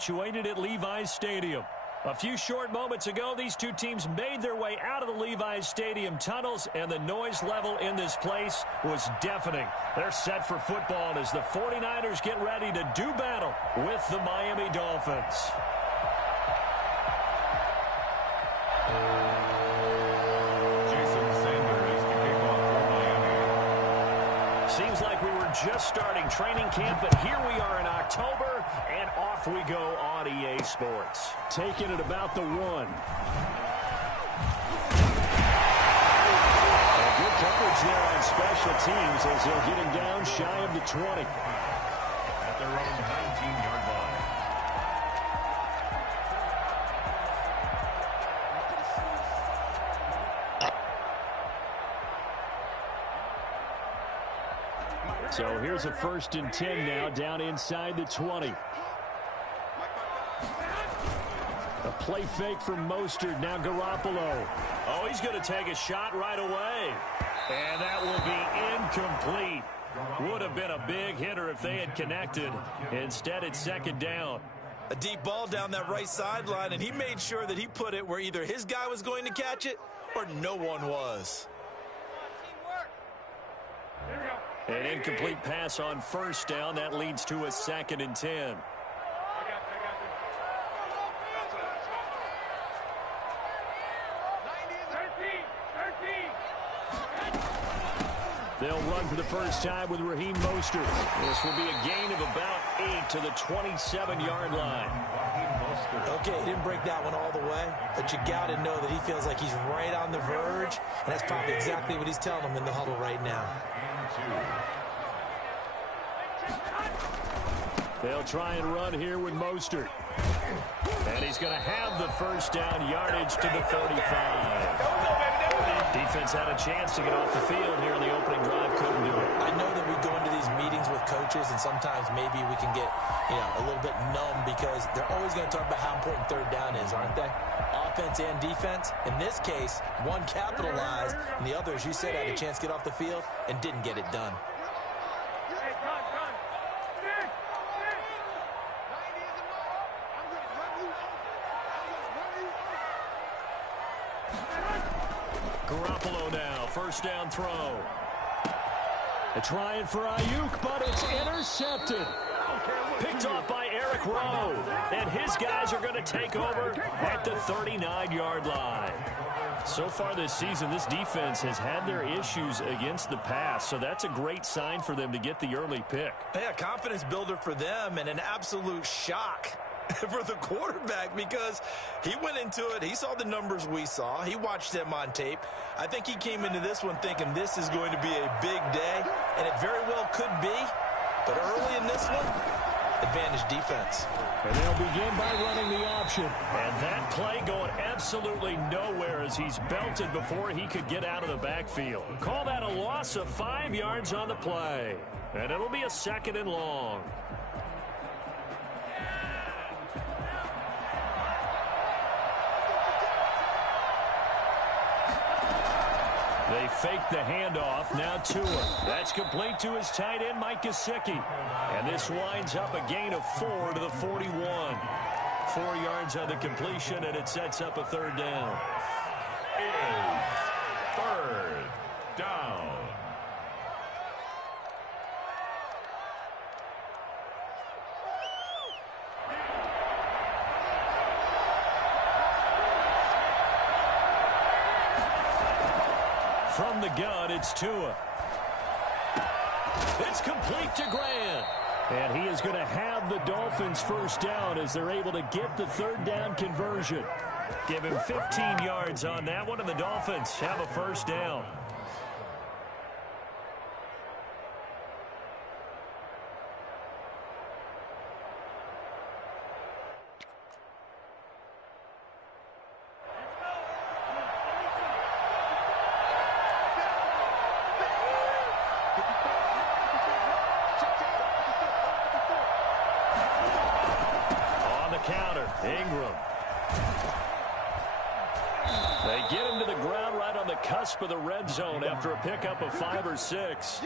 situated at Levi's Stadium. A few short moments ago, these two teams made their way out of the Levi's Stadium tunnels, and the noise level in this place was deafening. They're set for football as the 49ers get ready to do battle with the Miami Dolphins. Seems like we were just starting training camp, but here we are in October, and off we go on EA Sports. Taking it about the 1. And good coverage there on special teams as they'll get him down shy of the 20. At their own 19-yard line. So here's a 1st and 10 now, down inside the 20. A play fake from Mostert, now Garoppolo. Oh, he's going to take a shot right away. And that will be incomplete. Would have been a big hitter if they had connected. Instead, it's 2nd down. A deep ball down that right sideline, and he made sure that he put it where either his guy was going to catch it or no one was. An incomplete pass on 1st down. That leads to a 2nd and 10. They'll run for the first time with Raheem Mostert. This will be a gain of about 8 to the 27-yard line. Okay, he didn't break that one all the way, but you got to know that he feels like he's right on the verge, and that's probably exactly what he's telling him in the huddle right now. They'll try and run here with Mostert. And he's going to have the 1st down, yardage to the 35. Defense had a chance to get off the field here in the opening drive, couldn't do it. I know that we go into these meetings with coaches, and sometimes maybe we can get, a little bit numb because they're always going to talk about how important 3rd down is, aren't they? Offense and defense. In this case, one capitalized, and the other, as you said, had a chance to get off the field and didn't get it done. Garoppolo now, 1st down throw. They're trying for Ayuk, but it's intercepted. Picked off by Eric Rowe. And his guys are going to take over at the 39-yard line. So far this season, this defense has had their issues against the pass, so that's a great sign for them to get the early pick. Yeah, confidence builder for them and an absolute shock for the quarterback because he went into it. He saw the numbers we saw. He watched them on tape. I think he came into this one thinking this is going to be a big day, and it very well could be. But early in this one, advantage defense. And they'll begin by running the option. And that play going absolutely nowhere as he's belted before he could get out of the backfield. Call that a loss of 5 yards on the play. And it'll be a 2nd and long. They fake the handoff. Now Tua. That's complete to his tight end, Mike Gesicki. And this winds up a gain of 4 to the 41. 4 yards on the completion, and it sets up a 3rd down. Is 3rd down. From the gun, it's Tua. It's complete to Grant. And he is going to have the Dolphins 1st down as they're able to get the 3rd down conversion. Give him 15 yards on that one, and the Dolphins have a 1st down. They get him to the ground right on the cusp of the red zone after a pickup of 5 or 6.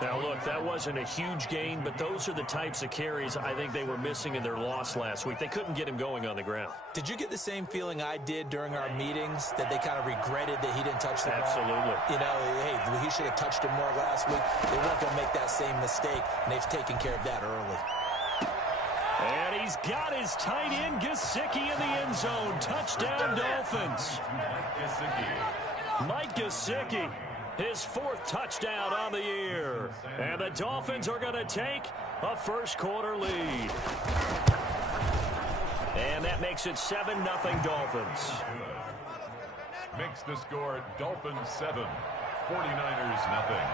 Now, look, that wasn't a huge gain, but those are the types of carries I think they were missing in their loss last week. They couldn't get him going on the ground. Did you get the same feeling I did during our meetings, that they kind of regretted that he didn't touch the ball? Absolutely. You know, hey, he should have touched him more last week. They weren't going to make that same mistake, and they've taken care of that early. And he's got his tight end, Gesicki, in the end zone. Touchdown, Dolphins. Mike Gesicki, his 4th touchdown on the year. And the Dolphins are going to take a first-quarter lead. And that makes it 7-0 Dolphins. Makes the score Dolphins 7, 49ers nothing.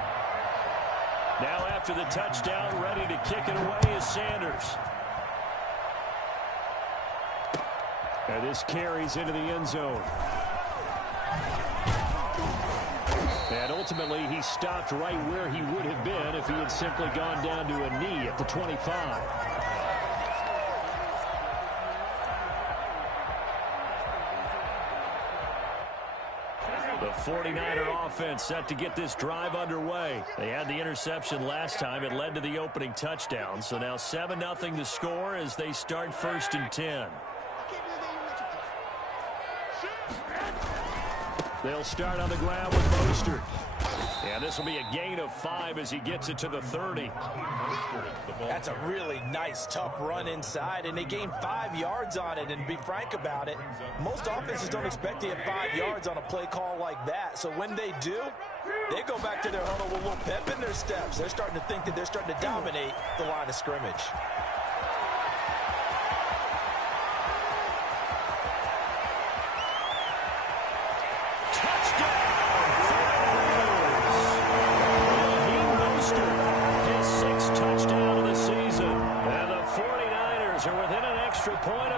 Now after the touchdown, ready to kick it away is Sanders. And this carries into the end zone. And ultimately, he stopped right where he would have been if he had simply gone down to a knee at the 25. The 49er offense set to get this drive underway. They had the interception last time. It led to the opening touchdown. So now 7-0 the score as they start 1st and 10. They'll start on the ground with Mostert. And this will be a gain of 5 as he gets it to the 30. That's a really nice, tough run inside, and they gained 5 yards on it. And to be frank about it, most offenses don't expect to get 5 yards on a play call like that. So when they do, they go back to their huddle with a little pep in their steps. They're starting to think that they're starting to dominate the line of scrimmage.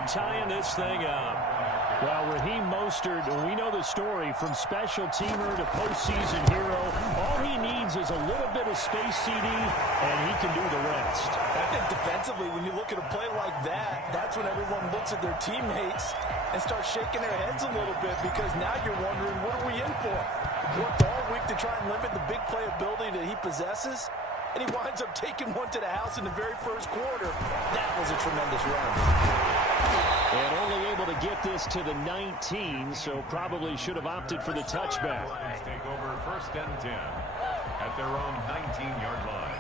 Tying this thing up. Well, Raheem Mostert, we know the story, from special teamer to postseason hero. All he needs is a little bit of space, CD, and he can do the rest. I think defensively, when you look at a play like that, that's when everyone looks at their teammates and starts shaking their heads a little bit, because now you're wondering, what are we in for? Worked all week to try and limit the big play ability that he possesses, and he winds up taking one to the house in the very first quarter. That was a tremendous run. And only able to get this to the 19, so probably should have opted for the touchback. Take over 1st and 10 at their own 19-yard line.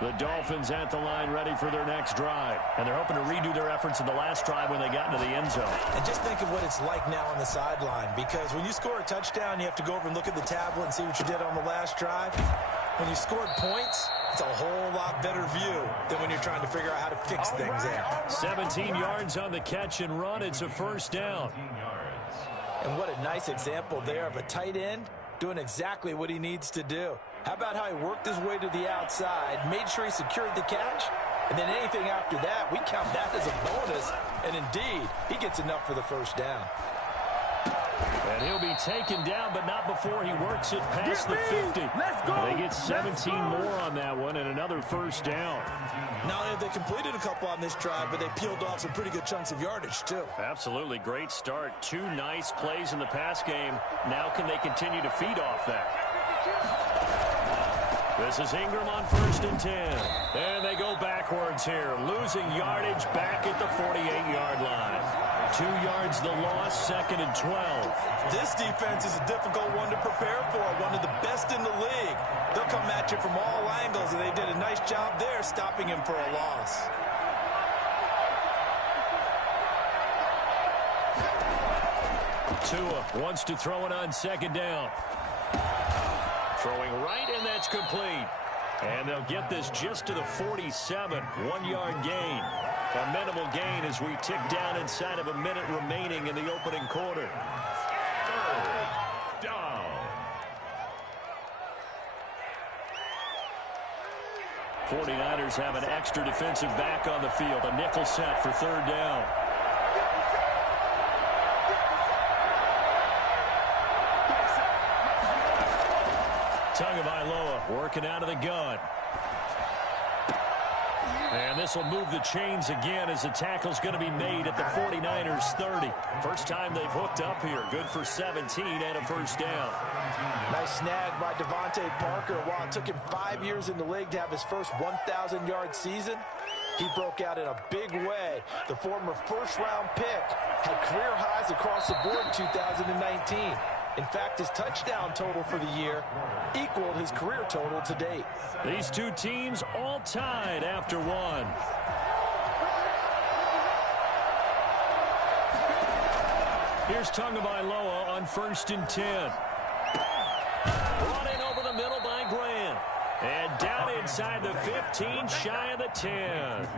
The Dolphins at the line, ready for their next drive. And they're hoping to redo their efforts in the last drive when they got into the end zone. And just think of what it's like now on the sideline, because when you score a touchdown, you have to go over and look at the tablet and see what you did on the last drive. When you scored points, it's a whole lot better view than when you're trying to figure out how to fix things in. 17 yards on the catch and run. It's a first down. And what a nice example there of a tight end doing exactly what he needs to do. How about how he worked his way to the outside, made sure he secured the catch, and then anything after that, we count that as a bonus. And indeed, he gets enough for the first down. And he'll be taken down, but not before he works it past the 50. They get 17 more on that one and another first down. Not only have they completed a couple on this drive, but they peeled off some pretty good chunks of yardage, too. Absolutely. Great start. 2 nice plays in the pass game. Now can they continue to feed off that? This is Ingram on 1st and 10. And they go backwards here, losing yardage back at the 48-yard line. 2 yards the loss, 2nd and 12. This defense is a difficult one to prepare for, one of the best in the league. They'll come at you from all angles, and they did a nice job there stopping him for a loss. Tua wants to throw it on 2nd down. Throwing right, and that's complete. And they'll get this just to the 47, 1-yard gain. A minimal gain as we tick down inside of a minute remaining in the opening quarter. 3rd down. '49ers have an extra defensive back on the field. A nickel set for 3rd down. Tagovailoa working out of the gun. And this will move the chains again as the tackle's going to be made at the 49ers 30. First time they've hooked up here. Good for 17 and a first down. Nice snag by Devontae Parker. While it took him 5 years in the league to have his first 1,000-yard season, he broke out in a big way. The former first-round pick had career highs across the board in 2019. In fact, his touchdown total for the year equaled his career total to date. These two teams all tied after one. Here's Tagovailoa on 1st and 10. Brought in over the middle by Grant. And down inside the 15, shy of the 10.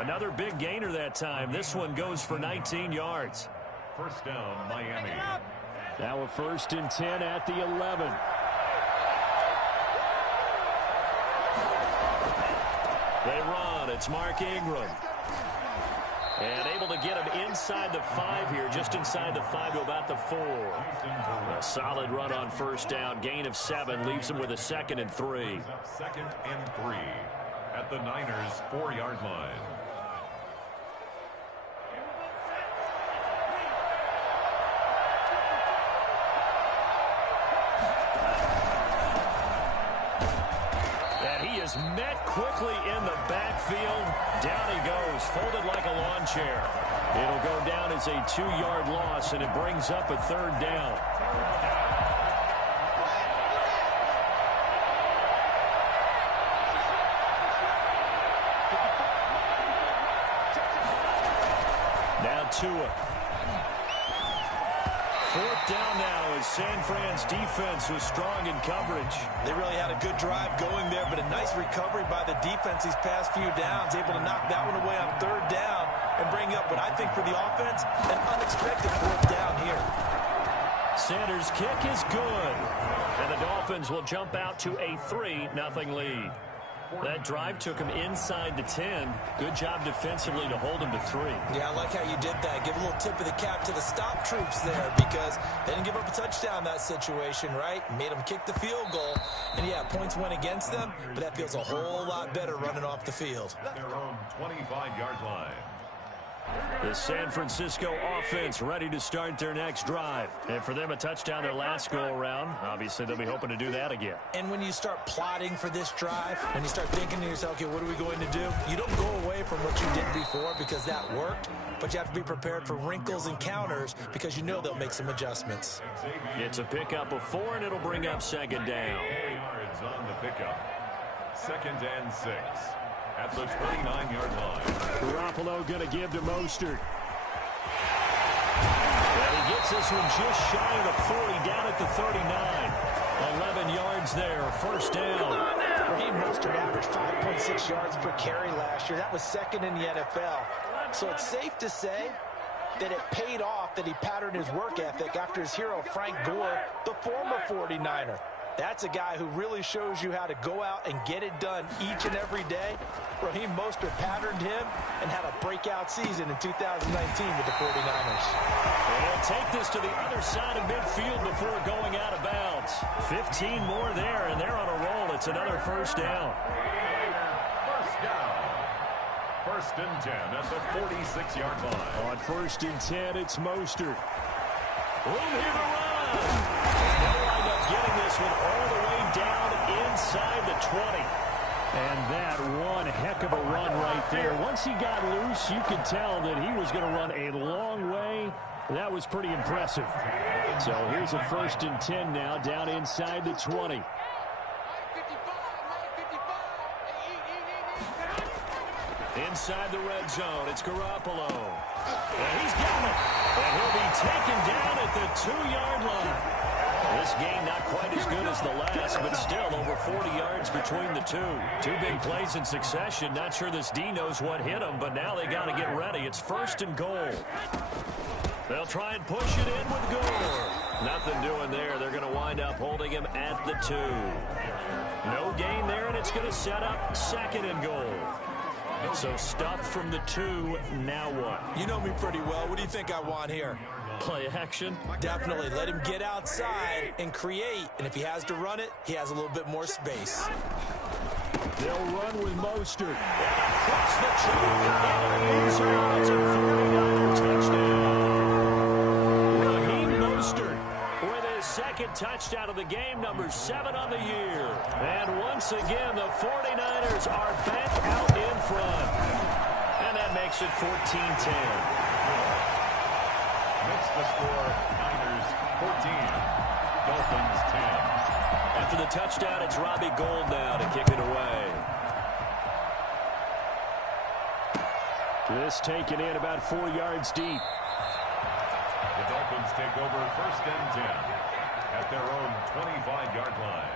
Another big gainer that time. This one goes for 19 yards. First down, Miami. Now a 1st and 10 at the 11. They run. It's Mark Ingram. And able to get him inside the 5 here, just inside the 5 to about the 4. A solid run on first down. Gain of 7 leaves him with a 2nd and 3. 2nd and 3 at the Niners' 4-yard line. Met quickly in the backfield. Down he goes, folded like a lawn chair. It'll go down as a 2-yard loss, and it brings up a 3rd down. Now Tua. 4th down now as San Fran's defense was strong in coverage. They really had a good drive going there, but a nice recovery by the defense these past few downs, able to knock that one away on 3rd down and bring up what I think for the offense, an unexpected 4th down here. Sanders' kick is good, and the Dolphins will jump out to a 3-0 lead. That drive took him inside the 10. Good job defensively to hold him to 3. Yeah, I like how you did that. Give a little tip of the cap to the stop troops there because they didn't give up a touchdown in that situation, right? Made them kick the field goal. And, yeah, points went against them, but that feels a whole lot better running off the field. Their own 25-yard line. The San Francisco offense ready to start their next drive. And for them, a touchdown their last go-around. Obviously, they'll be hoping to do that again. And when you start plotting for this drive, when you start thinking to yourself, okay, what are we going to do? You don't go away from what you did before because that worked, but you have to be prepared for wrinkles and counters because you know they'll make some adjustments. It's a pickup of 4, and it'll bring up 2nd down. 4 yards on the pickup. 2nd and 6. At the 39-yard line. Garoppolo going to give to Mostert. And he gets this one just shy of the 40, down at the 39. 11 yards there, 1st down. Raheem Mostert averaged 5.6 yards per carry last year. That was 2nd in the NFL. So it's safe to say that it paid off that he patterned his work ethic after his hero, Frank Gore, the former 49er. That's a guy who really shows you how to go out and get it done each and every day. Raheem Mostert patterned him and had a breakout season in 2019 with the 49ers. And he'll take this to the other side of midfield before going out of bounds. 15 more there, and they're on a roll. It's another 1st down. First down. 1st and 10 at the 46-yard line. On 1st and 10, it's Mostert. Room here to run. They'll wind up getting this one all the way down inside the 20. And that one heck of a run right there. Once he got loose, you could tell that he was going to run a long way. That was pretty impressive. So here's a 1st and 10 now, down inside the 20. Inside the red zone, it's Garoppolo. And he's got it. And he'll be taken down at the 2-yard line. This game not quite as good as the last, but still over 40 yards between the two. 2 big plays in succession. Not sure this D knows what hit him, but now they got to get ready. It's 1st and goal. They'll try and push it in with Gore. Nothing doing there. They're going to wind up holding him at the 2. No gain there, and it's going to set up 2nd and goal. So stuff from the 2, now what? You know me pretty well. What do you think I want here? Play action. Definitely. Let him get outside and create. And if he has to run it, he has a little bit more space. They'll run with Mostert. Across the track. It's a 49er touchdown. Raheem Mostert with his second touchdown of the game, number 7 on the year. And once again, the 49ers are back out in front. And that makes it 14-10. Makes the score Niners 14, Dolphins 10. After the touchdown, it's Robbie Gould now to kick it away. This taken in about 4 yards deep. The Dolphins take over 1st and 10 at their own 25-yard line.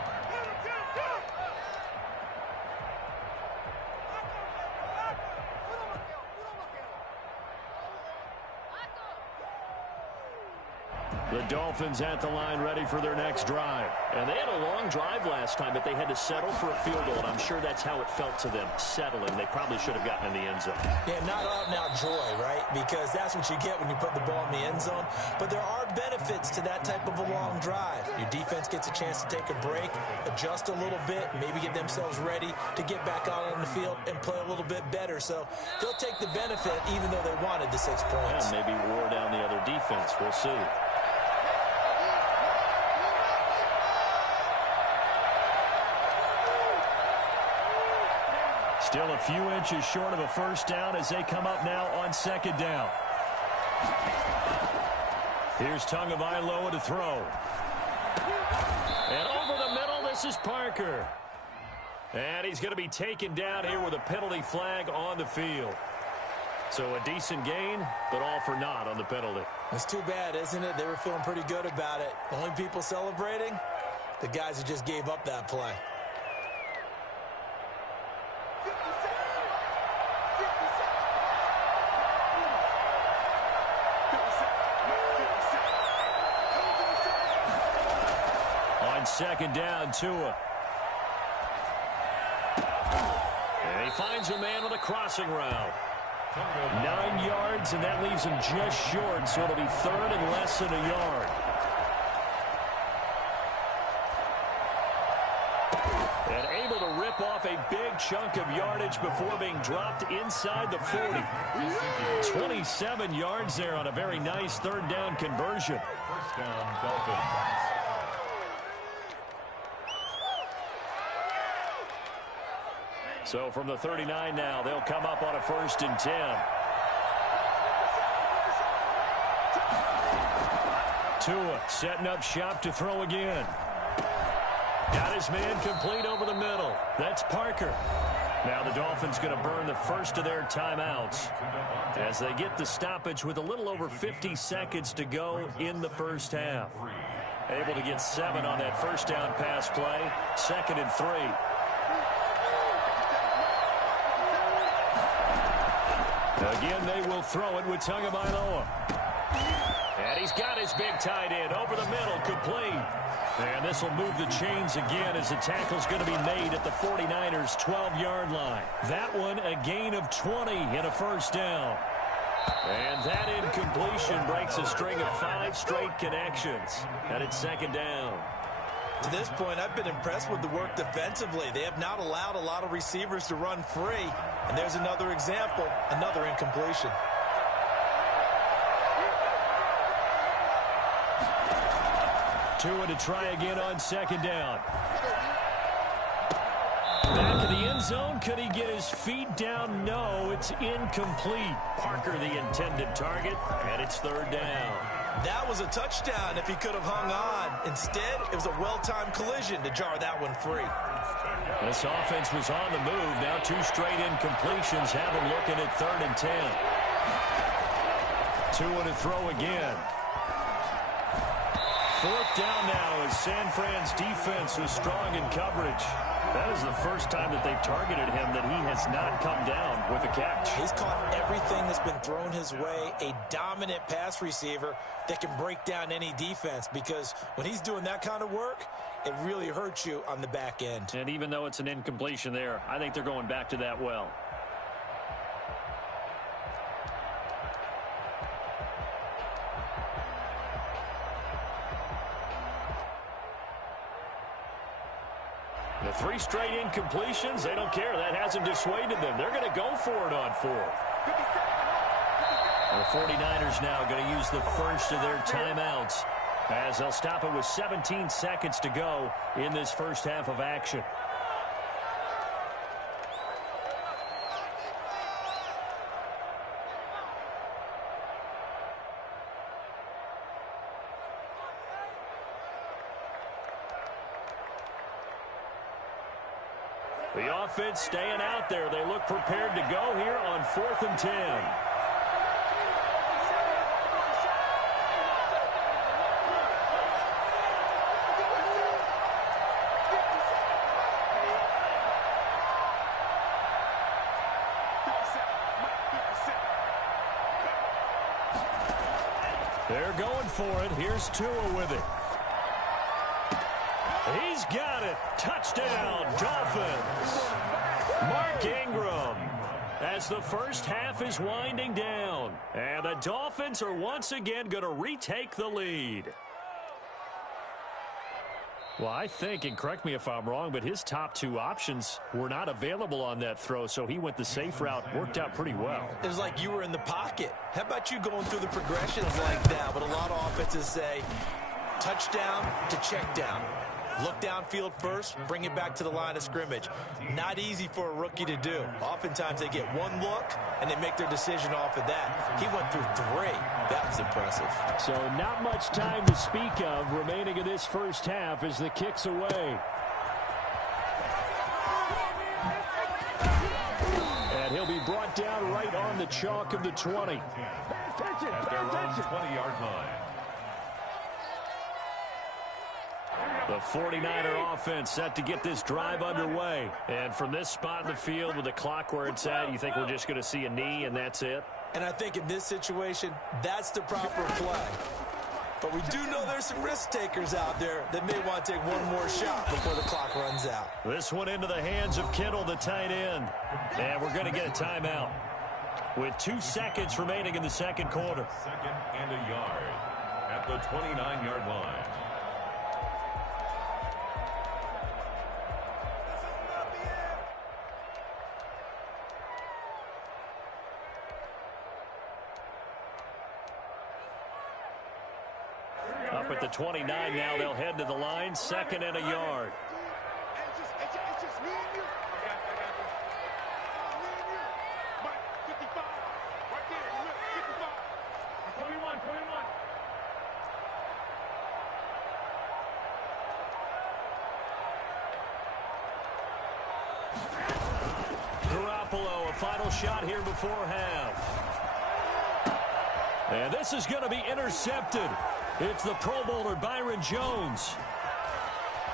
The Dolphins at the line ready for their next drive. And they had a long drive last time, but they had to settle for a field goal, and I'm sure that's how it felt to them, settling. They probably should have gotten in the end zone. Yeah, not out and out joy, right? Because that's what you get when you put the ball in the end zone. But there are benefits to that type of a long drive. Your defense gets a chance to take a break, adjust a little bit, maybe get themselves ready to get back out on the field and play a little bit better. So they'll take the benefit even though they wanted the 6 points. Yeah, maybe wore down the other defense. We'll see. Still a few inches short of a first down as they come up now on 2nd down. Here's Tagovailoa to throw. And over the middle, this is Parker. And he's going to be taken down here with a penalty flag on the field. So a decent gain, but all for naught on the penalty. It's too bad, isn't it? They were feeling pretty good about it. The only people celebrating, the guys who just gave up that play. On 2nd down, Tua. And he finds a man on a crossing route. 9 yards, and that leaves him just short, so it'll be 3rd and less than a yard. And able to rip off a big chunk of yardage before being dropped inside the 40. 27 yards there on a very nice 3rd down conversion. 1st down, Dolphins. So from the 39 now, they'll come up on a 1st and 10. Tua setting up shop to throw again. Got his man complete over the middle. That's Parker. Now the Dolphins going to burn the first of their timeouts as they get the stoppage with a little over 50 seconds to go in the first half. Able to get 7 on that first down pass play. 2nd and 3. Again, they will throw it with Tagovailoa. And he's got his big tight end over the middle, complete. And this will move the chains again as the tackle's going to be made at the 49ers' 12-yard line. That one, a gain of 20 and a first down. And that incompletion breaks a string of 5 straight connections. And it's 2nd down. To this point, I've been impressed with the work defensively. They have not allowed a lot of receivers to run free. And there's another example, another incompletion. Tua to try again on 2nd down. Back of the end zone. Could he get his feet down? No, it's incomplete. Parker the intended target, and it's 3rd down. That was a touchdown if he could have hung on. Instead, it was a well-timed collision to jar that one free. This offense was on the move. Now 2 straight incompletions have him looking at 3rd and 10. Tua to throw again. 4th down now as San Fran's defense was strong in coverage. That is the first time that they've targeted him that he has not come down with a catch. He's caught everything that's been thrown his way. A dominant pass receiver that can break down any defense, because when he's doing that kind of work, it really hurts you on the back end. And even though it's an incompletion there, I think they're going back to that well. The 3 straight incompletions, they don't care. That hasn't dissuaded them. They're going to go for it on 4th. The 49ers now going to use the first of their timeouts as they'll stop it with 17 seconds to go in this first half of action. The offense staying out there. They look prepared to go here on 4th and 10. They're going for it. Here's Tua with it. He's got it. Touchdown, Dolphins. Mark Ingram as the first half is winding down. And the Dolphins are once again going to retake the lead. Well, I think, and correct me if I'm wrong, but his top 2 options were not available on that throw, so he went the safe route. Worked out pretty well. It was like you were in the pocket. How about you going through the progressions like that? But a lot of offenses say touchdown to check down. Look downfield first, bring it back to the line of scrimmage. Not easy for a rookie to do. Oftentimes they get 1 look, and they make their decision off of that. He went through 3. That was impressive. So not much time to speak of remaining in this first half as the kick's away. And he'll be brought down right on the chalk of the 20. At their own 20-yard line. The 49er offense set to get this drive underway. And from this spot in the field with the clock where it's at, you think we're just going to see a knee and that's it? And I think in this situation, that's the proper play. But we do know there's some risk takers out there that may want to take one more shot before the clock runs out. This one into the hands of Kittle, the tight end. And we're going to get a timeout with 2 seconds remaining in the second quarter. 2nd and a yard at the 29-yard line. Up at the 29 now, they'll head to the line, 2nd and a yard. Garoppolo, a final shot here before half. And this is going to be intercepted. It's the Pro Bowler Byron Jones.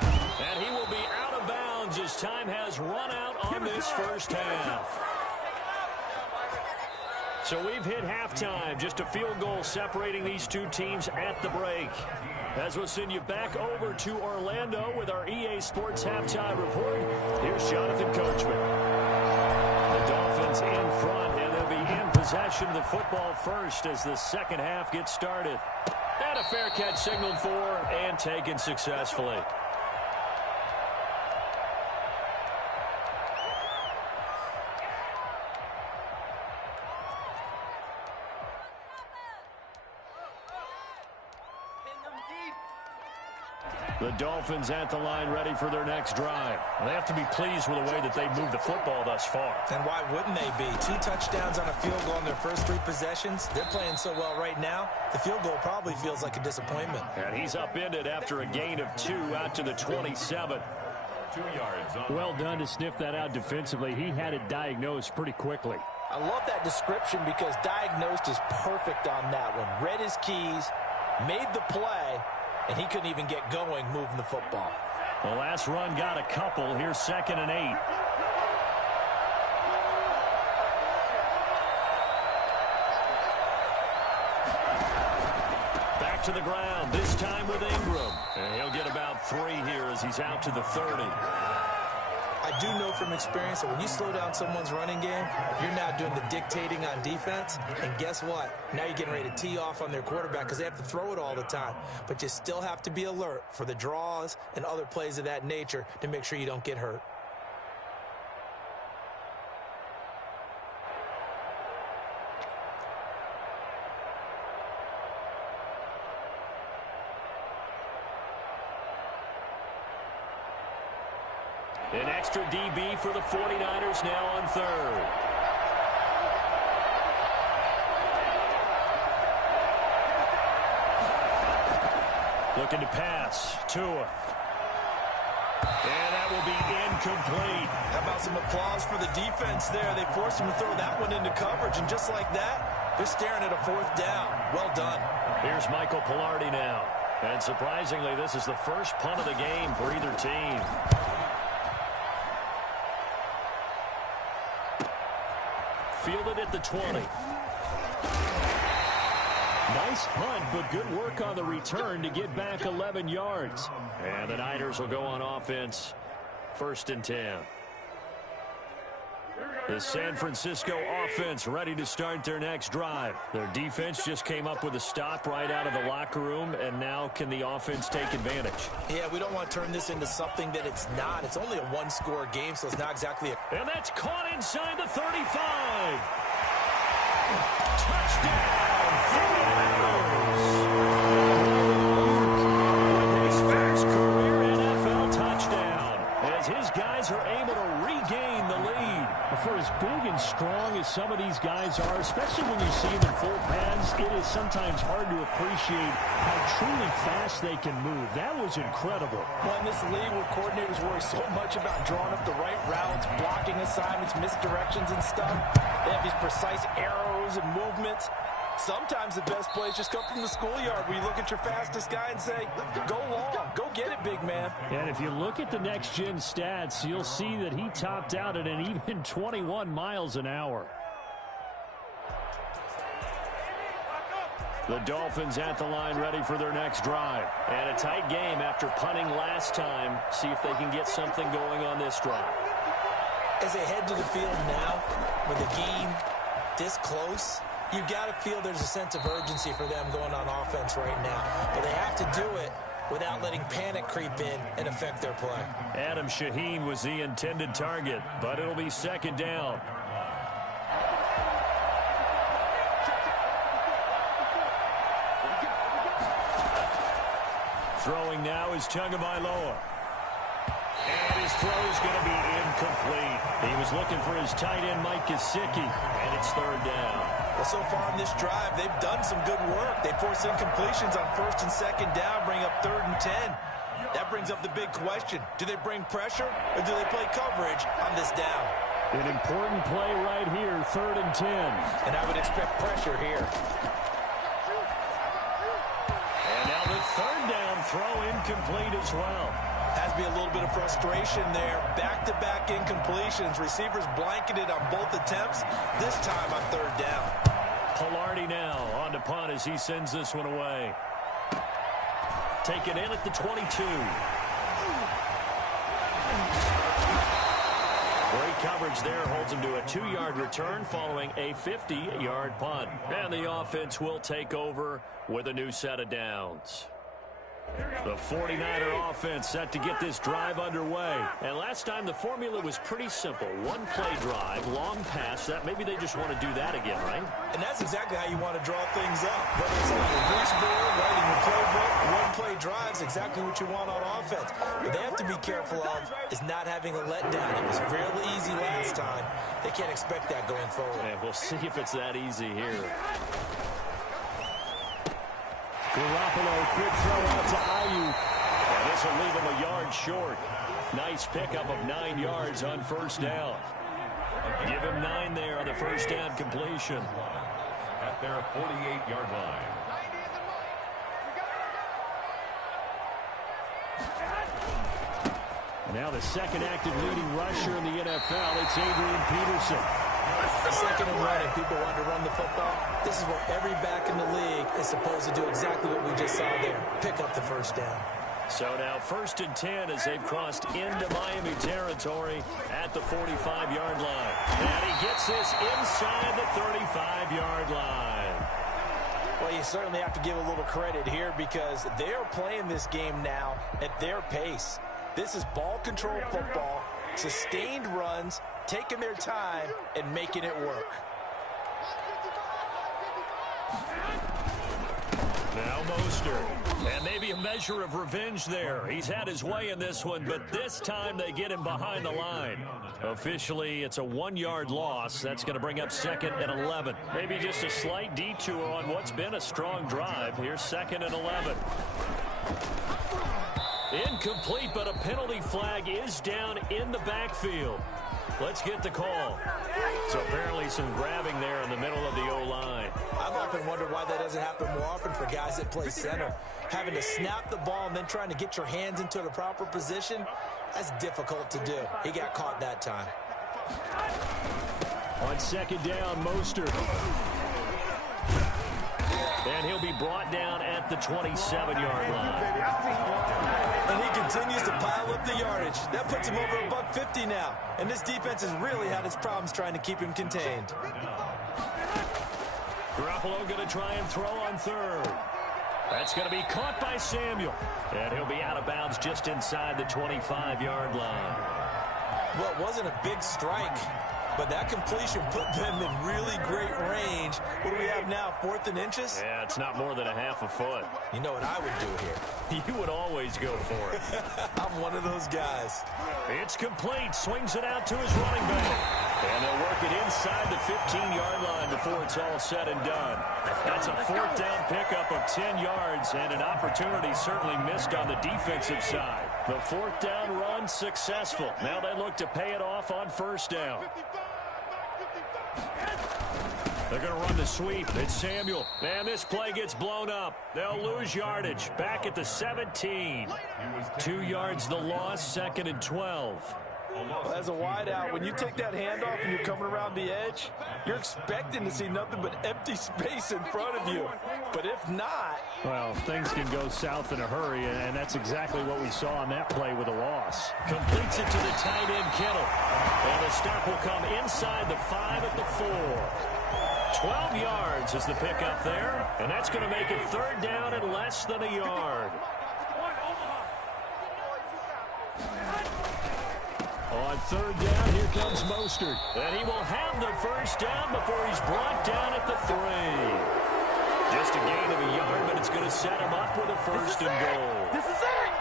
And he will be out of bounds as time has run out on this first half. So we've hit halftime. Just a field goal separating these 2 teams at the break. As we'll send you back over to Orlando with our EA Sports Halftime Report, here's Jonathan Coachman. The Dolphins in front, and they'll be in possession of the football first as the second half gets started. And a fair catch signaled for and taken successfully. The Dolphins at the line ready for their next drive. They have to be pleased with the way that they've moved the football thus far. And why wouldn't they be? 2 touchdowns on a field goal in their first 3 possessions. They're playing so well right now, the field goal probably feels like a disappointment. And he's upended after a gain of 2 out to the 27. 2 yards on. Well done to sniff that out defensively. He had it diagnosed pretty quickly. I love that description because diagnosed is perfect on that one. Read his keys, made the play, and he couldn't even get going moving the football. The last run got a couple. Here's 2nd and 8. Back to the ground, this time with Ingram. And he'll get about 3 here as he's out to the 30. I I do know from experience that when you slow down someone's running game, you're now doing the dictating on defense. And guess what? Now you're getting ready to tee off on their quarterback because they have to throw it all the time. But you still have to be alert for the draws and other plays of that nature to make sure you don't get hurt. An extra DB for the 49ers now on third. Looking to pass. Tua. And that will be incomplete. How about some applause for the defense there? They forced him to throw that one into coverage, and just like that, they're staring at a fourth down. Well done. Here's Michael Pilardi now. And surprisingly, this is the first punt of the game for either team. Fielded at the 20. Nice punt, but good work on the return to get back 11 yards. And the Niners will go on offense, 1st and 10. The San Francisco offense ready to start their next drive. Their defense just came up with a stop right out of the locker room, and now can the offense take advantage? Yeah, we don't want to turn this into something that it's not. It's only a one-score game, so it's not exactly a... And that's caught inside the 35. Touchdown, 49ers. His first career NFL touchdown, as his guys are able to regain the lead. For as big and strong as some of these guys are, especially when you see them in full pads, it is sometimes hard to appreciate how truly fast they can move. That was incredible. Well, in this league where coordinators worry so much about drawing up the right routes, blocking assignments, misdirections and stuff, they have these precise arrows and movements. Sometimes the best plays just come from the schoolyard where you look at your fastest guy and say, go long, go get it, big man. And if you look at the next-gen stats, you'll see that he topped out at an even 21 miles an hour. The Dolphins at the line ready for their next drive. And a tight game after punting last time. See if they can get something going on this drive. As they head to the field now, with the game this close, you've got to feel there's a sense of urgency for them going on offense right now. But they have to do it without letting panic creep in and affect their play. Adam Shaheen was the intended target, but it'll be 2nd down. Throwing now is Tagovailoa. And his throw is going to be incomplete. He was looking for his tight end, Mike Gesicki, and it's 3rd down. Well, so far in this drive, they've done some good work. They forced incompletions on 1st and 2nd down, bring up 3rd and 10. That brings up the big question. Do they bring pressure, or do they play coverage on this down? An important play right here, 3rd and 10. And I would expect pressure here. And now the 3rd down throw incomplete as well. Has to be a little bit of frustration there. Back-to-back incompletions. Receivers blanketed on both attempts, this time on 3rd down. Pilardi now on to punt as he sends this one away. Taken in at the 22. Great coverage there, holds him to a 2-yard return following a 50-yard punt. And the offense will take over with a new set of downs. The 49er offense set to get this drive underway. And last time the formula was pretty simple. One-play drive, long pass. That maybe they just want to do that again, right? And that's exactly how you want to draw things up. Whether it's on the grease board, writing your playbook, one-play drives, exactly what you want on offense. What they have to be careful of is not having a letdown. It was real easy last time. They can't expect that going forward. And we'll see if it's that easy here. Garoppolo, quick throw out to Ayuk. And this will leave him a yard short. Nice pickup of 9 yards on 1st down. Give him 9 there on the 1st down completion. At their 48-yard line. And now the 2nd active leading rusher in the NFL, it's Adrian Peterson. The 2nd and running, people want to run the football. This is where every back in the league is supposed to do exactly what we just saw there. Pick up the 1st down. So now 1st and 10 as they've crossed into Miami territory at the 45-yard line. And he gets this inside the 35-yard line. Well, you certainly have to give a little credit here because they are playing this game now at their pace. This is ball control football, sustained runs, taking their time, and making it work. Now Mostert. And maybe a measure of revenge there. He's had his way in this one, but this time they get him behind the line. Officially, it's a 1-yard loss. That's going to bring up 2nd and 11. Maybe just a slight detour on what's been a strong drive. Here's 2nd and 11. Incomplete, but a penalty flag is down in the backfield. Let's get the call. So apparently some grabbing there in the middle of the O-line. I've often wondered why that doesn't happen more often for guys that play center. Having to snap the ball and then trying to get your hands into the proper position, that's difficult to do. He got caught that time. On 2nd down, Mostert. And he'll be brought down at the 27-yard line. And he continues to pile up the yardage. That puts him over $150 now. And this defense has really had its problems trying to keep him contained. Garoppolo going to try and throw on 3rd. That's going to be caught by Samuel. And he'll be out of bounds just inside the 25-yard line. Well, it wasn't a big strike, but that completion put them in really great range. What do we have now, 4th and inches? Yeah, it's not more than a half a foot. You know what I would do here? You would always go for it. I'm one of those guys. It's complete. Swings it out to his running back. And they'll work it inside the 15-yard line before it's all said and done. That's a 4th down pickup of 10 yards and an opportunity certainly missed on the defensive side. The 4th down run successful. Now they look to pay it off on 1st down. They're going to run the sweep. It's Samuel. And this play gets blown up. They'll lose yardage. Back at the 17. 2 yards the loss, 2nd and 12. Well, as a wideout, when you take that handoff and you're coming around the edge, you're expecting to see nothing but empty space in front of you. But if not... Well, things can go south in a hurry, and that's exactly what we saw on that play with a loss. Completes it to the tight end, Kittle. And the stop will come inside the 5 at the 4. 12 yards is the pickup there, and that's going to make it 3rd down and less than a yard. On 3rd down, here comes Mostert. And he will have the 1st down before he's brought down at the 3. Just a gain of a yard, but it's going to set him up with a 1st and goal. This is it!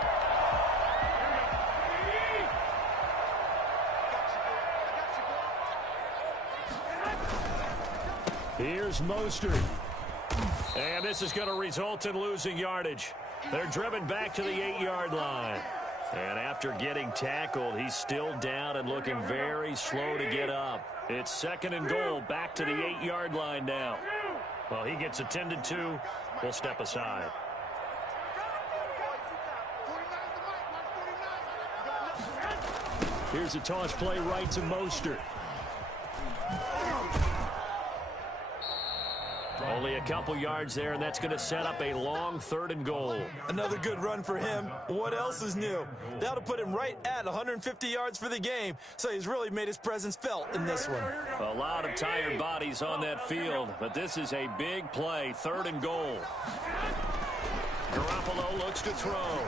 Here's Mostert. And this is going to result in losing yardage. They're driven back to the 8-yard line. And after getting tackled, he's still down and looking very slow to get up. It's 2nd and goal, back to the 8-yard line now. Well, he gets attended to. We'll step aside. Here's a toss play right to Mostert. Only a couple yards there, and that's going to set up a long 3rd and goal. Another good run for him. What else is new? That'll put him right at 150 yards for the game, so he's really made his presence felt in this one. A lot of tired bodies on that field, but this is a big play, 3rd and goal. Garoppolo looks to throw.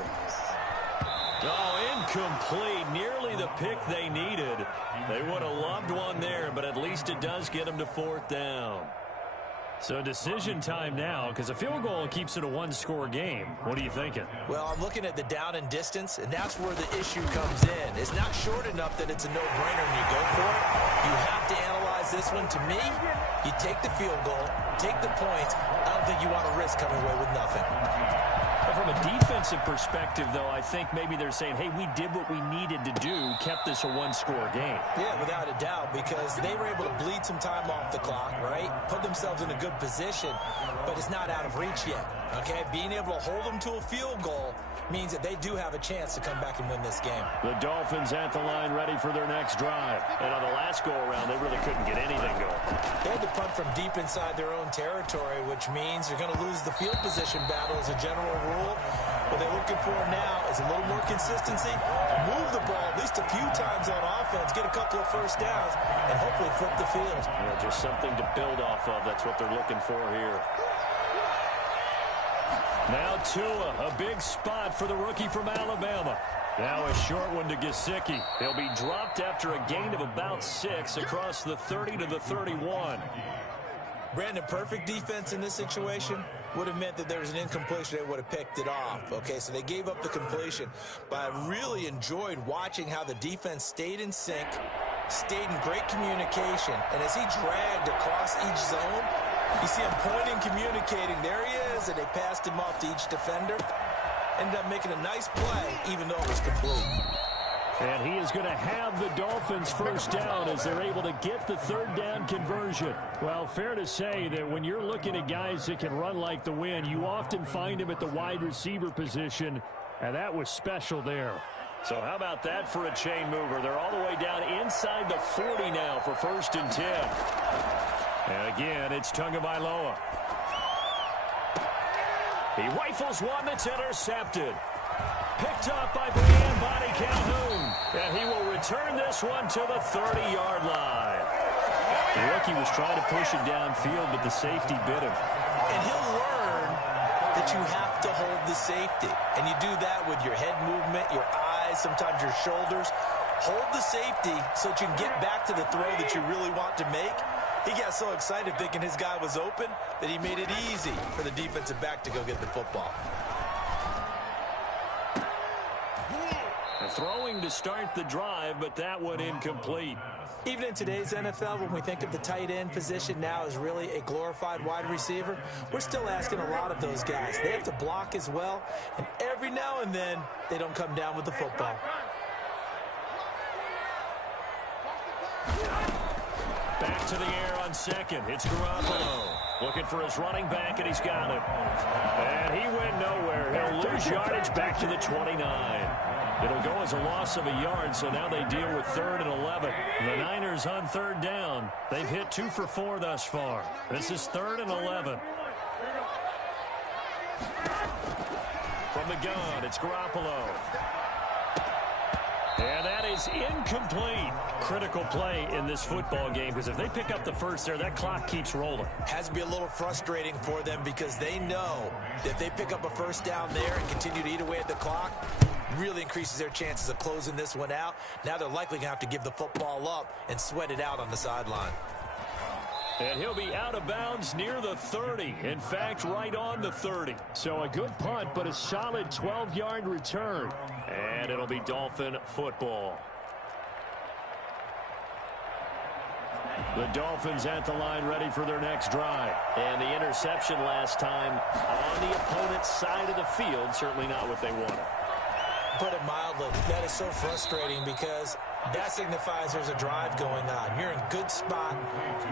Oh, incomplete. Nearly the pick they needed. They would have loved one there, but at least it does get them to 4th down. So decision time now, because a field goal keeps it a 1-score game. What are you thinking? Well, I'm looking at the down and distance, and that's where the issue comes in. It's not short enough that it's a no-brainer and you go for it. You have to analyze this one. To me, you take the field goal, take the points. I don't think you want to risk coming away with nothing. From a defensive perspective, though, I think maybe they're saying, hey, we did what we needed to do, kept this a 1-score game. Yeah, without a doubt, because they were able to bleed some time off the clock, right? Put themselves in a good position, but it's not out of reach yet, okay? Being able to hold them to a field goal means that they do have a chance to come back and win this game. The Dolphins at the line ready for their next drive. And on the last go-around, they really couldn't get anything going. They had to punt from deep inside their own territory, which means you're going to lose the field position battle as a general rule. What they're looking for now is a little more consistency, move the ball at least a few times on offense, get a couple of first downs, and hopefully flip the field. Yeah, just something to build off of. That's what they're looking for here. Now Tua, a big spot for the rookie from Alabama. Now a short one to Gesicki. He'll be dropped after a gain of about 6 across the 30 to the 31. Brandon, perfect defense in this situation would have meant that there was an incompletion. They would have picked it off. Okay, so they gave up the completion. But I really enjoyed watching how the defense stayed in sync, stayed in great communication. And as he dragged across each zone, you see him pointing, communicating. There he is, and they passed him off to each defender. Ended up making a nice play, even though it was complete. And he is going to have the Dolphins first down as they're able to get the third down conversion. Well, fair to say that when you're looking at guys that can run like the wind, you often find him at the wide receiver position, and that was special there. So how about that for a chain mover? They're all the way down inside the 40 now for 1st and 10. And again, it's Tagovailoa. He rifles one that's intercepted. Picked up by Brian Body Calhoun. And he will return this one to the 30-yard line. The rookie was trying to push it downfield, but the safety bit him. And he'll learn that you have to hold the safety. And you do that with your head movement, your eyes, sometimes your shoulders. Hold the safety so that you can get back to the throw that you really want to make. He got so excited thinking his guy was open that he made it easy for the defensive back to go get the football. Throwing to start the drive, but that one incomplete. Even in today's NFL, when we think of the tight end position now as really a glorified wide receiver, we're still asking a lot of those guys. They have to block as well, and every now and then, they don't come down with the football. Back to the air on second. It's Garoppolo. Looking for his running back, and he's got him. And he went nowhere. He'll lose yardage back to the 29. It'll go as a loss of a yard, so now they deal with 3rd and 11. The Niners on 3rd down. They've hit 2 for 4 thus far. This is 3rd and 11. From the gun, it's Garoppolo. And that is incomplete. Critical play in this football game, because if they pick up the first there, that clock keeps rolling. Has to be a little frustrating for them because they know that if they pick up a first down there and continue to eat away at the clock, really increases their chances of closing this one out. Now they're likely going to have to give the football up and sweat it out on the sideline. And he'll be out of bounds near the 30. In fact, right on the 30. So a good punt, but a solid 12-yard return. And it'll be Dolphin football. The Dolphins at the line ready for their next drive. And the interception last time on the opponent's side of the field, certainly not what they wanted. Put it mildly, that is so frustrating because that signifies there's a drive going on. You're in good spot,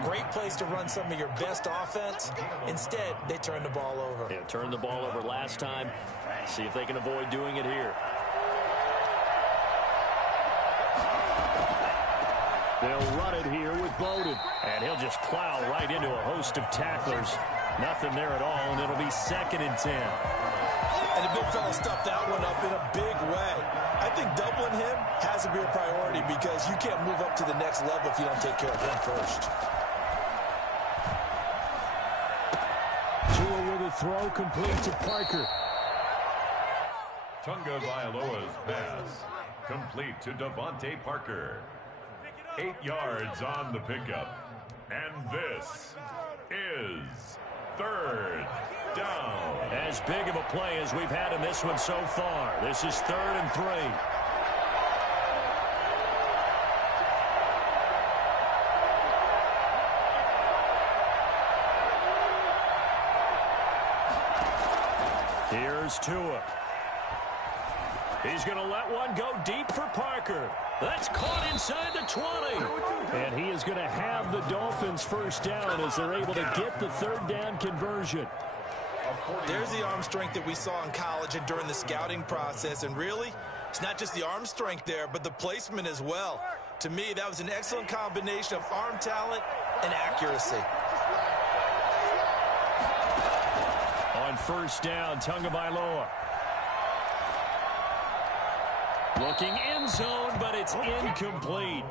great place to run some of your best offense. Instead, they turn the ball over. Yeah, turned the ball over last time. See if they can avoid doing it here. They'll run it here with Bowden. And he'll just plow right into a host of tacklers. Nothing there at all, and it'll be 2nd and 10. And the big fella stuffed that one up in a big way. I think doubling him has to be a priority because you can't move up to the next level if you don't take care of him first. Tua with a throw complete to Parker. Tagovailoa's pass complete to Devontae Parker. 8 yards on the pickup. And this is 3rd down. As big of a play as we've had in this one so far. This is 3rd and 3. Here's Tua. He's going to let one go deep for Parker. That's caught inside the 20. And he is going to have the Dolphins first down as they're able to get the 3rd down conversion. There's the arm strength that we saw in college and during the scouting process. And really, it's not just the arm strength there, but the placement as well. To me, that was an excellent combination of arm talent and accuracy. On 1st down, Tagovailoa. Looking end zone, but it's incomplete.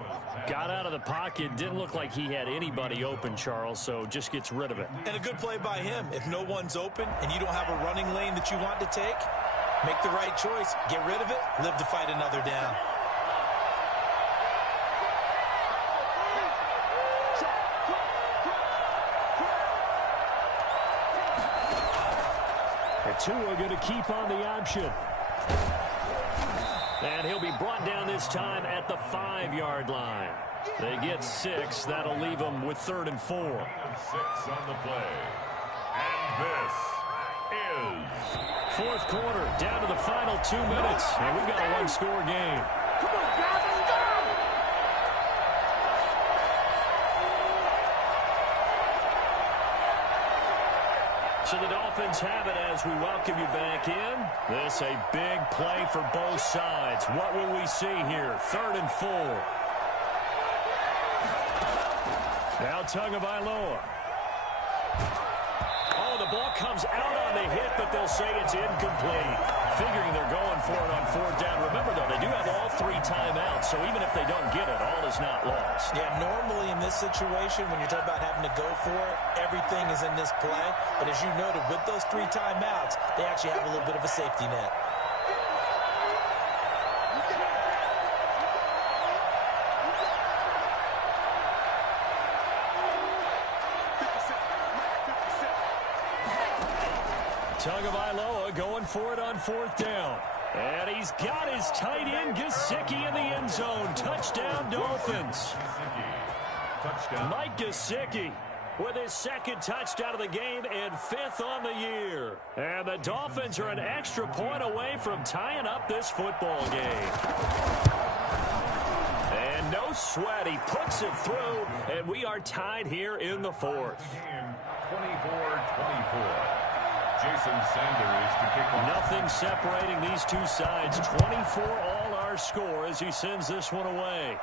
Got out of the pocket. Didn't look like he had anybody open, Charles, so just gets rid of it. And a good play by him. If no one's open and you don't have a running lane that you want to take, make the right choice. Get rid of it. Live to fight another down. The two are going to keep on the option. And he'll be brought down this time at the 5-yard line. They get 6. That'll leave them with 3rd and 4. 6 on the play. And this is 4th quarter, down to the final 2 minutes. And we've got a one-score game. Come on, guys, let's go! So the Dolphins have it as we welcome you back in. This a big play for both sides. What will we see here? 3rd and 4. Now Tagovailoa. Oh, the ball comes out on the hit, but they'll say it's incomplete. Figuring they're going for it on 4th down. Remember, though, they do have all 3 timeouts, so even if they don't get it, all is not lost. Yeah, normally in this situation, when you're talking about having to go for it, everything is in this play. But as you noted, with those 3 timeouts, they actually have a little bit of a safety net. Tagovailoa going for it on 4th down. And he's got his tight end, Gesicki, in the end zone. Touchdown, Dolphins. touchdown. Mike Gesicki with his 2nd touchdown of the game and 5th on the year. And the Dolphins are an extra point away from tying up this football game. And no sweat, he puts it through, and we are tied here in the 4th. 24-24. Jason Sanders to kick off. Nothing separating these two sides. 24 all our score as he sends this one away.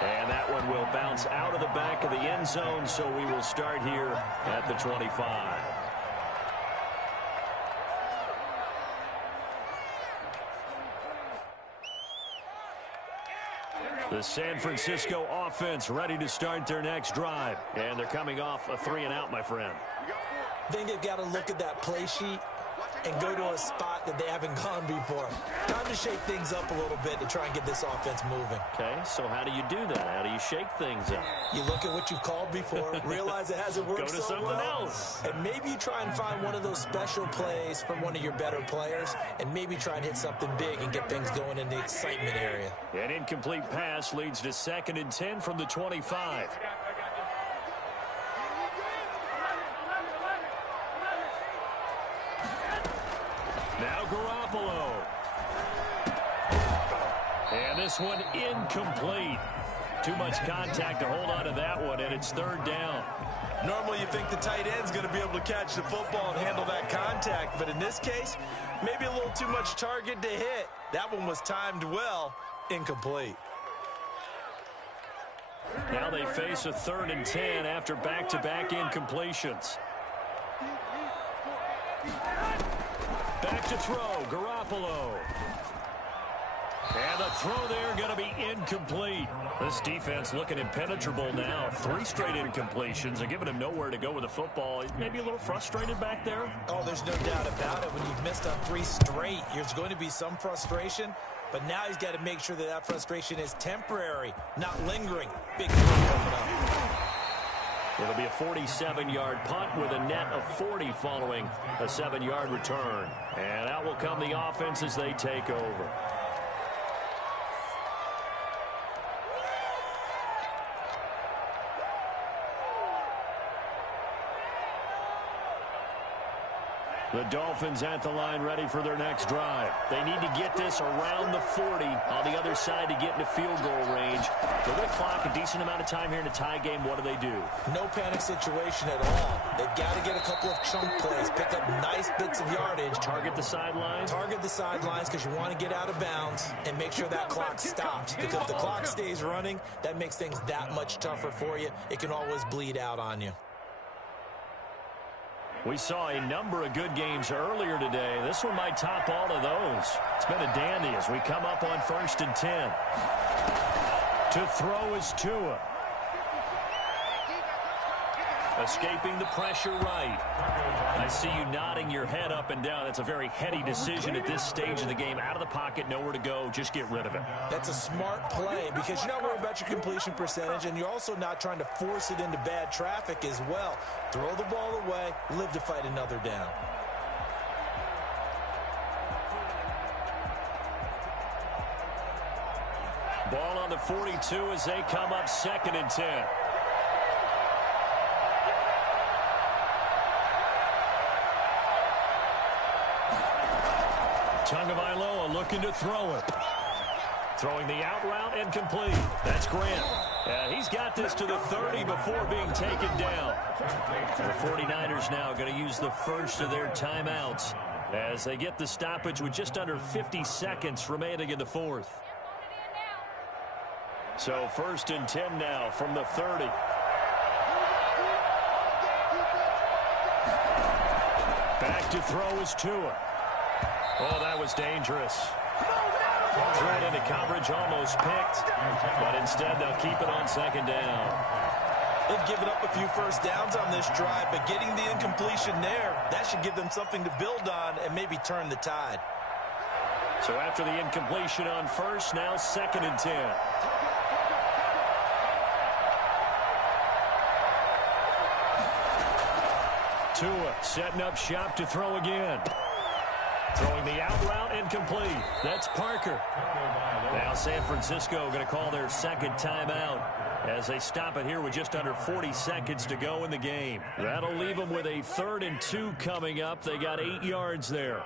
And that one will bounce out of the back of the end zone, so we will start here at the 25. The San Francisco offense ready to start their next drive. And they're coming off a 3-and-out, my friend. I think they've got to look at that play sheet and go to a spot that they haven't gone before. Time to shake things up a little bit to try and get this offense moving. Okay, so how do you do that? How do you shake things up? You look at what you've called before, realize it hasn't worked Go to so something well, else. and maybe you try and find one of those special plays from one of your better players, and maybe try and hit something big and get things going in the excitement area. An incomplete pass leads to 2nd and 10 from the 25. Now Garoppolo. And this one incomplete. Too much contact to hold on to that one, and it's 3rd down. Normally you think the tight end's going to be able to catch the football and handle that contact, but in this case, maybe a little too much target to hit. That one was timed well, incomplete. Now they face a 3rd and 10 after back-to-back incompletions. Back to throw, Garoppolo. And the throw there going to be incomplete. This defense looking impenetrable now. 3 straight incompletions and giving him nowhere to go with the football. Maybe a little frustrated back there. Oh, there's no doubt about it. When you've missed on 3 straight, there's going to be some frustration. But now he's got to make sure that that frustration is temporary, not lingering. Big throw coming up. It'll be a 47-yard punt with a net of 40 following a 7-yard return. And out will come the offense as they take over. The Dolphins at the line ready for their next drive. They need to get this around the 40 on the other side to get into field goal range. They're going to clock a decent amount of time here in a tie game. What do? No panic situation at all. They've got to get a couple of chunk plays, pick up nice bits of yardage. Target the sidelines? Target the sidelines because you want to get out of bounds and make sure that clock stops. Because if the clock stays running, that makes things that much tougher for you. It can always bleed out on you. We saw a number of good games earlier today. This one might top all of those. It's been a dandy as we come up on 1st and 10. To throw is Tua. Escaping the pressure right. I see you nodding your head up and down. That's a very heady decision at this stage of the game. Out of the pocket, nowhere to go. Just get rid of it. That's a smart play because you're not worried about your completion percentage, and you're also not trying to force it into bad traffic as well. Throw the ball away, live to fight another down. Ball on the 42 as they come up 2nd and 10. Tagovailoa looking to throw it. Throwing the out route and complete. That's Grant. He's got this to the 30 before being taken down. The 49ers now going to use the first of their timeouts as they get the stoppage with just under 50 seconds remaining in the 4th. So 1st and 10 now from the 30. Back to throw is Tua. Oh, that was dangerous. Threw it into coverage, almost picked. But instead, they'll keep it on 2nd down. They've given up a few first downs on this drive, but getting the incompletion there, that should give them something to build on and maybe turn the tide. So after the incompletion on 1st, now 2nd and 10. Tua setting up shop to throw again. Throwing the out route incomplete. That's Parker. Now San Francisco going to call their 2nd timeout as they stop it here with just under 40 seconds to go in the game. That'll leave them with a 3rd and 2 coming up. They got 8 yards there.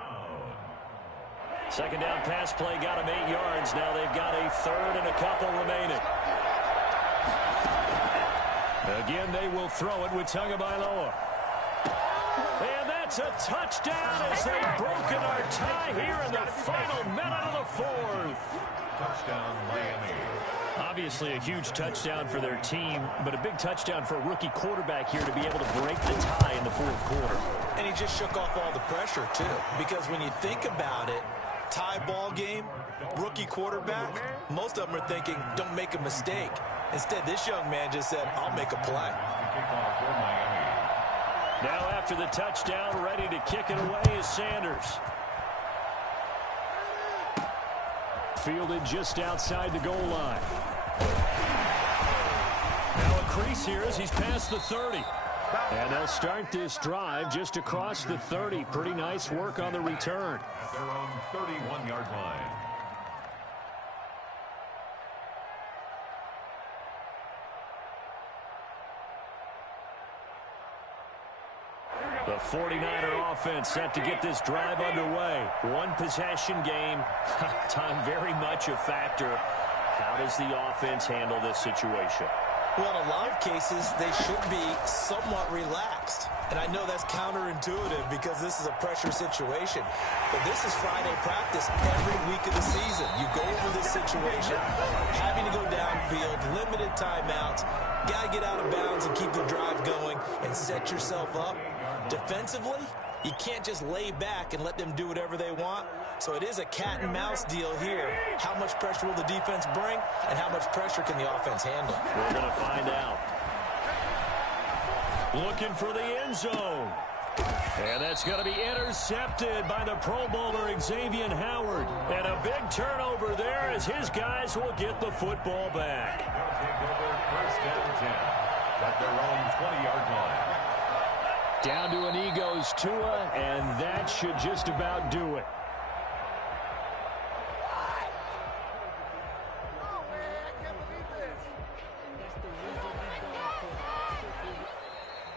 2nd down pass play got them 8 yards. Now they've got a 3rd and a couple remaining. Again, they will throw it with Tagovailoa. And that's a touchdown as they've broken our tie here in the final minute of the 4th. Touchdown, Miami. Obviously a huge touchdown for their team, but a big touchdown for a rookie quarterback here to be able to break the tie in the 4th quarter. And he just shook off all the pressure, too, because when you think about it, tie ball game, rookie quarterback, most of them are thinking, don't make a mistake. Instead, this young man just said, I'll make a play. Kickoff for Miami. Now after the touchdown, ready to kick it away is Sanders. Fielded just outside the goal line. Now a crease here as he's past the 30. And they'll start this drive just across the 30. Pretty nice work on the return. At their own 31-yard line. The 49er offense set to get this drive underway. One possession game. Time very much a factor. How does the offense handle this situation? Well, in a lot of cases, they should be somewhat relaxed. And I know that's counterintuitive because this is a pressure situation. But this is Friday practice every week of the season. You go over this situation, having to go downfield, limited timeouts, got to get out of bounds and keep the drive going and set yourself up. Defensively, you can't just lay back and let them do whatever they want. So it is a cat and mouse deal here. How much pressure will the defense bring, and how much pressure can the offense handle? We're going to find out. Looking for the end zone. And that's going to be intercepted by the Pro Bowler Xavier Howard. And a big turnover there as his guys will get the football back. Take over 1st and 10 at their own 20-yard line. Down to an Egos Tua, and that should just about do it.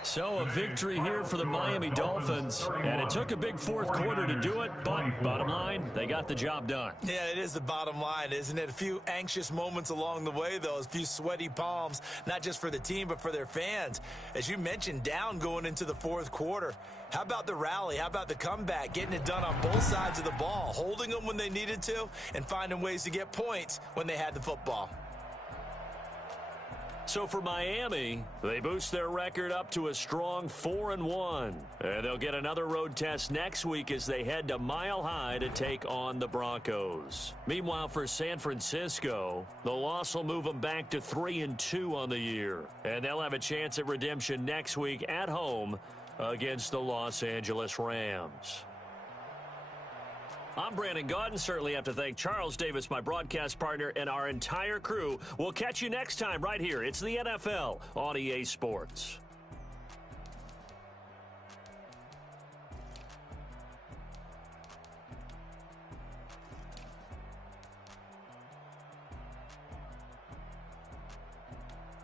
So a victory here for the Miami Dolphins, and it took a big 4th quarter to do it, but bottom line, they got the job done. Yeah, it is the bottom line, isn't it? A few anxious moments along the way, though, a few sweaty palms, not just for the team, but for their fans. As you mentioned, down going into the 4th quarter. How about the rally? How about the comeback? Getting it done on both sides of the ball, holding them when they needed to, and finding ways to get points when they had the football. So for Miami, they boost their record up to a strong 4-1. And they'll get another road test next week as they head to Mile High to take on the Broncos. Meanwhile, for San Francisco, the loss will move them back to 3-2 on the year. And they'll have a chance at redemption next week at home against the Los Angeles Rams. I'm Brandon Gaudin. Certainly have to thank Charles Davis, my broadcast partner, and our entire crew. We'll catch you next time right here. It's the NFL on EA Sports.